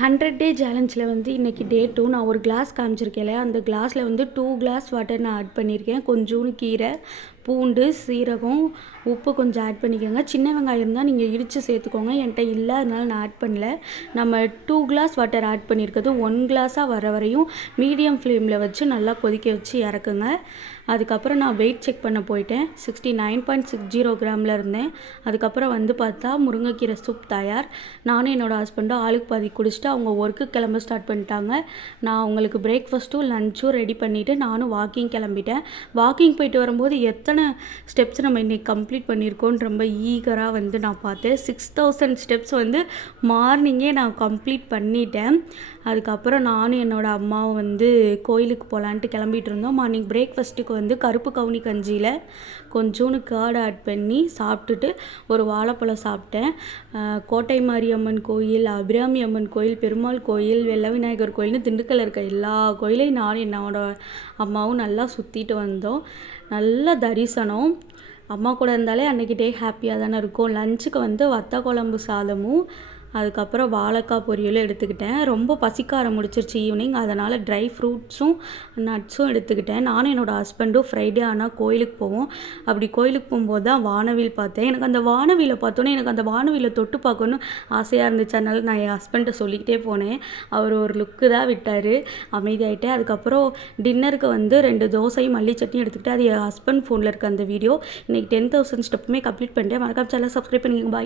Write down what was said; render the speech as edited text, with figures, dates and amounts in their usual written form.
100 டே சேலஞ்சில் வந்து இன்றைக்கி டே 2 நான் ஒரு கிளாஸ் காமிச்சிருக்கேன் இல்லையா, அந்த கிளாஸில் வந்து 2 கிளாஸ் வாட்டர் நான் ஆட் பண்ணியிருக்கேன். கொஞ்சோண்டு கீரை, பூண்டு, சீரகம், உப்பு கொஞ்சம் ஆட் பண்ணிக்கோங்க. சின்ன வெங்காயம் இருந்தால் நீங்கள் இடித்து சேர்த்துக்கோங்க. என்கிட்ட இல்லை, அதனால நான் ஆட் பண்ணல. நம்ம 2 கிளாஸ் வாட்டர் ஆட் பண்ணியிருக்கிறது 1 கிளாஸாக வர வரையும் மீடியம் ஃப்ளேமில் வச்சு நல்லா கொதிக்க வச்சு இறக்குங்க. அதுக்கப்புறம் நான் வெயிட் செக் பண்ண போயிட்டேன். 69.60 கிராமில் இருந்தேன். அதுக்கப்புறம் வந்து பார்த்தா முருங்கைக்கீரை சூப் தயார். நானும் என்னோடய ஹஸ்பண்டும் ஆளுக்கு பாதி குடிச்சிட்டு அவங்க ஒர்க்கு கிளம்ப ஸ்டார்ட் பண்ணிட்டாங்க. நான் அவங்களுக்கு பிரேக்ஃபாஸ்ட்டும் லஞ்சும் ரெடி பண்ணிவிட்டு நானும் வாக்கிங் கிளம்பிட்டேன். வாக்கிங் போயிட்டு வரும்போது எத்தனை ஸ்டெப்ஸ் நம்ம இன்றைக்கி கம்ப்ளீட் பண்ணியிருக்கோன்னு ரொம்ப ஈகராக வந்து நான் பார்த்தேன். 6000 ஸ்டெப்ஸ் வந்து மார்னிங்கே நான் கம்ப்ளீட் பண்ணிட்டேன். அதுக்கப்புறம் நானும் என்னோடய அம்மாவும் வந்து கோயிலுக்கு போகலான்ட்டு கிளம்பிட்டு இருந்தோம். மார்னிங் பிரேக்ஃபாஸ்ட்டுக்கு வந்து கருப்பு கவுனி கஞ்சியில் கொஞ்சோண்டு கேர்டு ஆட் பண்ணி சாப்பிட்டுட்டு ஒரு வாழைப்பழம் சாப்பிட்டேன். கோட்டை மாரியம்மன் கோயில், அபிராமி அம்மன் கோயில், பெருமாள் கோயில், வெள்ள விநாயகர் கோயில்னு திண்டுக்கல்ல இருக்க எல்லா கோயிலையும் நானும் என்னோட அம்மாவும் நல்லா சுற்றிட்டு வந்தோம். நல்ல தரிசனம். அம்மா கூட இருந்தாலே அன்றைக்கி டே ஹாப்பியாக தானே இருக்கும். லஞ்சுக்கு வந்து வத்த குழம்பு சாதமும் அதுக்கப்புறம் வாழைக்காய் பொரியலும் எடுத்துக்கிட்டேன். ரொம்ப பசிக்க ஆரம்பிச்சிருச்சு ஈவினிங், அதனால் ட்ரை ஃப்ரூட்ஸும் நட்ஸும் எடுத்துக்கிட்டேன். நானும் என்னோடய ஹஸ்பண்டும் ஃப்ரைடே ஆனால் கோயிலுக்கு போவோம். அப்படி கோயிலுக்கு போகும்போது தான் வானவில் பார்த்தேன். எனக்கு அந்த வானவிலை பார்த்தோன்னே எனக்கு அந்த வானவிலை தொட்டு பார்க்கணுன்னு ஆசையாக இருந்துச்சு. அதனால் நான் என் ஹஸ்பண்ட்டை சொல்லிக்கிட்டே போனேன். அவர் ஒரு லுக்கு தான் விட்டார். அமைதியாகிட்டேன். அதுக்கப்புறம் டின்னருக்கு வந்து 2 தோசையும் மல்லி சட்னி எடுத்துக்கிட்டேன். அது என் ஹஸ்பண்ட் ஃபோனில் இருக்க அந்த வீடியோ. இன்றைக்கி 10,000 ஸ்டெப்புமே கம்ப்ளீட் பண்ணிட்டேன். மறக்காம சேனலை சப்ஸ்கிரைப் பண்ணிக்கோங்க. பாய்.